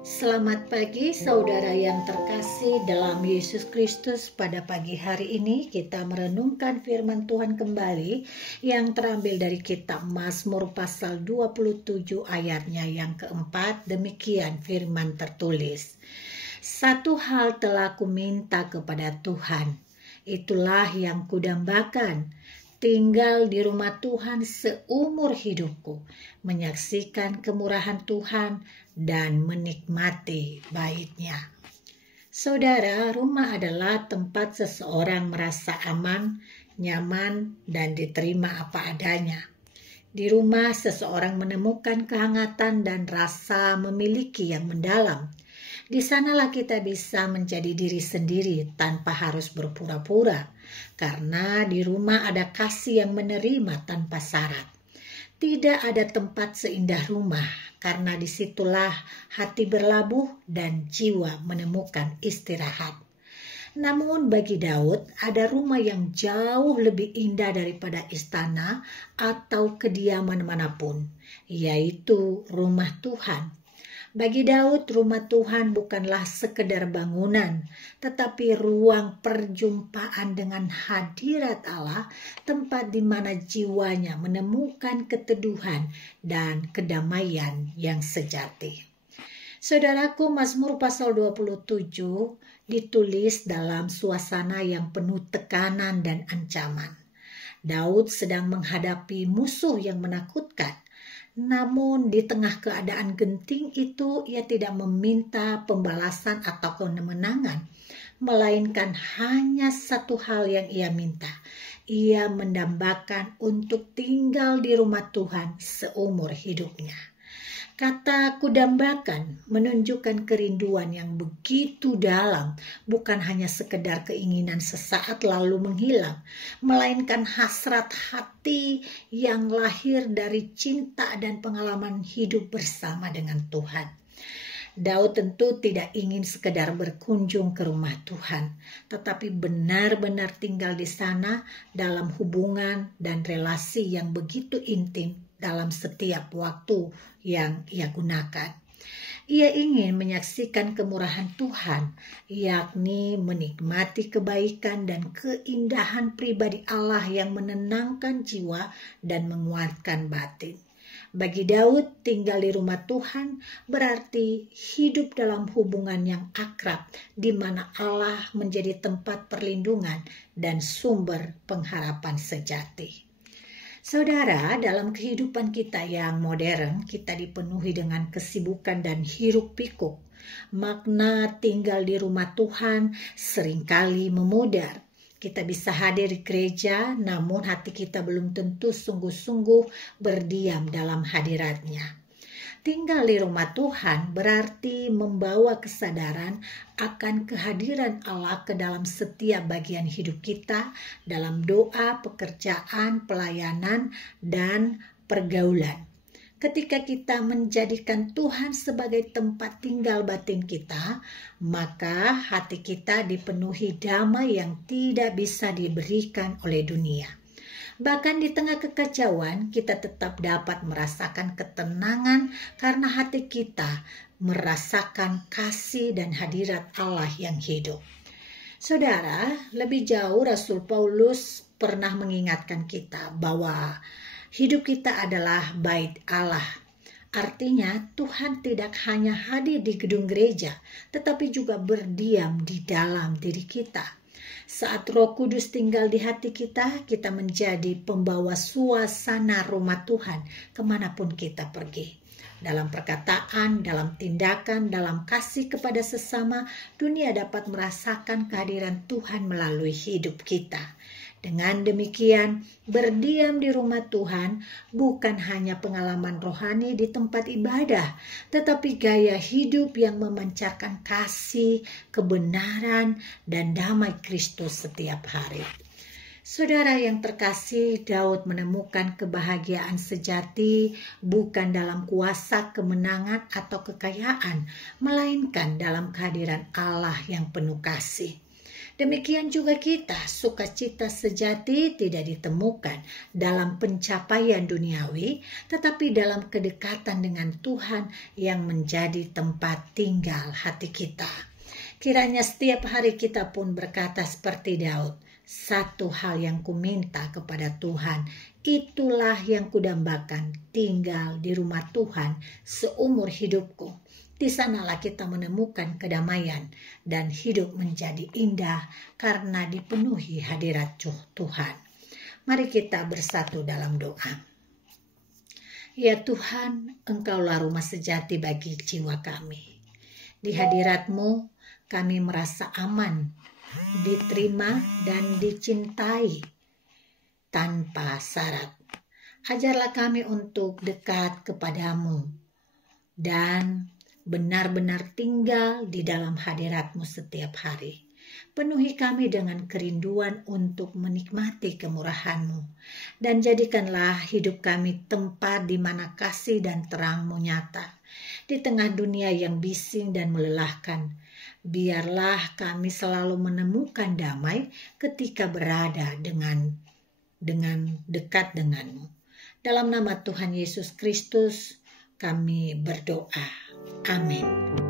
Selamat pagi saudara yang terkasih dalam Yesus Kristus. Pada pagi hari ini kita merenungkan firman Tuhan kembali yang terambil dari kitab Mazmur pasal 27 ayatnya yang keempat. Demikian firman tertulis. Satu hal telah kuminta kepada Tuhan, itulah yang kudambakan, tinggal di rumah Tuhan seumur hidupku, menyaksikan kemurahan Tuhan dan menikmati bait-Nya. Saudara, rumah adalah tempat seseorang merasa aman, nyaman, dan diterima apa adanya. Di rumah seseorang menemukan kehangatan dan rasa memiliki yang mendalam. Di sanalah kita bisa menjadi diri sendiri tanpa harus berpura-pura, karena di rumah ada kasih yang menerima tanpa syarat. Tidak ada tempat seindah rumah, karena disitulah hati berlabuh dan jiwa menemukan istirahat. Namun bagi Daud, ada rumah yang jauh lebih indah daripada istana atau kediaman manapun, yaitu rumah Tuhan. Bagi Daud, rumah Tuhan bukanlah sekedar bangunan, tetapi ruang perjumpaan dengan hadirat Allah, tempat di mana jiwanya menemukan keteduhan dan kedamaian yang sejati. Saudaraku, Mazmur pasal 27 ditulis dalam suasana yang penuh tekanan dan ancaman. Daud sedang menghadapi musuh yang menakutkan. Namun di tengah keadaan genting itu ia tidak meminta pembalasan atau kemenangan, melainkan hanya satu hal yang ia minta. Ia mendambakan untuk tinggal di rumah Tuhan seumur hidupnya. Kata kudambakan menunjukkan kerinduan yang begitu dalam, bukan hanya sekedar keinginan sesaat lalu menghilang, melainkan hasrat hati yang lahir dari cinta dan pengalaman hidup bersama dengan Tuhan. Daud tentu tidak ingin sekedar berkunjung ke rumah Tuhan, tetapi benar-benar tinggal di sana dalam hubungan dan relasi yang begitu intim dalam setiap waktu yang ia gunakan. Ia ingin menyaksikan kemurahan Tuhan, yakni menikmati kebaikan dan keindahan pribadi Allah yang menenangkan jiwa dan menguatkan batin. Bagi Daud, tinggal di rumah Tuhan berarti hidup dalam hubungan yang akrab, di mana Allah menjadi tempat perlindungan dan sumber pengharapan sejati. Saudara, dalam kehidupan kita yang modern, kita dipenuhi dengan kesibukan dan hiruk-pikuk. Makna tinggal di rumah Tuhan seringkali memudar. Kita bisa hadir di gereja, namun hati kita belum tentu sungguh-sungguh berdiam dalam hadirat-Nya. Tinggal di rumah Tuhan berarti membawa kesadaran akan kehadiran Allah ke dalam setiap bagian hidup kita, dalam doa, pekerjaan, pelayanan, dan pergaulan. Ketika kita menjadikan Tuhan sebagai tempat tinggal batin kita, maka hati kita dipenuhi damai yang tidak bisa diberikan oleh dunia. Bahkan di tengah kekacauan, kita tetap dapat merasakan ketenangan karena hati kita merasakan kasih dan hadirat Allah yang hidup. Saudara, lebih jauh Rasul Paulus pernah mengingatkan kita bahwa hidup kita adalah bait Allah. Artinya Tuhan tidak hanya hadir di gedung gereja, tetapi juga berdiam di dalam diri kita. Saat Roh Kudus tinggal di hati kita, kita menjadi pembawa suasana rumah Tuhan kemanapun kita pergi. Dalam perkataan, dalam tindakan, dalam kasih kepada sesama, dunia dapat merasakan kehadiran Tuhan melalui hidup kita. Dengan demikian, berdiam di rumah Tuhan bukan hanya pengalaman rohani di tempat ibadah, tetapi gaya hidup yang memancarkan kasih, kebenaran, dan damai Kristus setiap hari. Saudara yang terkasih, Daud menemukan kebahagiaan sejati bukan dalam kuasa, kemenangan, atau kekayaan, melainkan dalam kehadiran Allah yang penuh kasih. Demikian juga kita, sukacita sejati tidak ditemukan dalam pencapaian duniawi, tetapi dalam kedekatan dengan Tuhan yang menjadi tempat tinggal hati kita. Kiranya setiap hari kita pun berkata seperti Daud, satu hal yang kuminta kepada Tuhan, itulah yang kudambakan, tinggal di rumah Tuhan seumur hidupku. Di sanalah kita menemukan kedamaian dan hidup menjadi indah karena dipenuhi hadirat Tuhan. Mari kita bersatu dalam doa. Ya Tuhan, Engkaulah rumah sejati bagi jiwa kami. Di hadirat-Mu kami merasa aman, diterima dan dicintai tanpa syarat. Ajarlah kami untuk dekat kepadamu dan benar-benar tinggal di dalam hadirat-Mu setiap hari. Penuhi kami dengan kerinduan untuk menikmati kemurahan-Mu, dan jadikanlah hidup kami tempat di mana kasih dan terang-Mu nyata. Di tengah dunia yang bising dan melelahkan, biarlah kami selalu menemukan damai ketika berada dengan dekat dengan-Mu. Dalam nama Tuhan Yesus Kristus kami berdoa. Amin.